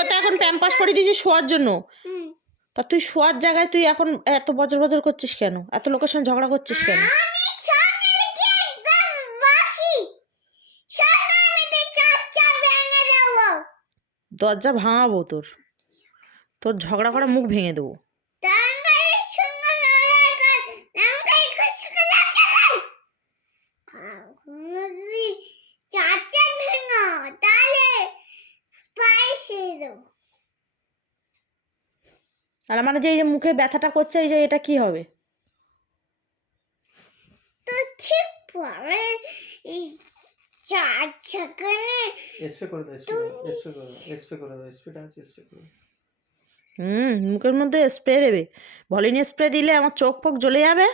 তোকে তো এখন প্যাম্পাস পরিয়ে দিয়েছি শোয়ার জন্য। তা তুই শোয়ার জায়গায় তুই এখন এত বজর বজর করছিস কেন? এত লোকের সঙ্গে ঝগড়া করছিস কেন? দরজা ভাঙাবো তোর, তোর ঝগড়া করা মুখ ভেঙে দেবো। আর আমার যে এই যে মুখে ব্যথাটা করছে, এই যে এটা কি হবে? তো ঠিক পরে স্প্রে করে দাও, স্প্রে করে দাও, স্প্রেটা আছে, স্প্রে করে দাও। মুখের মধ্যে স্প্রে দেবে? ভলিনি স্প্রে দিলে আমার চোখ ফোক জ্বলে যাবে।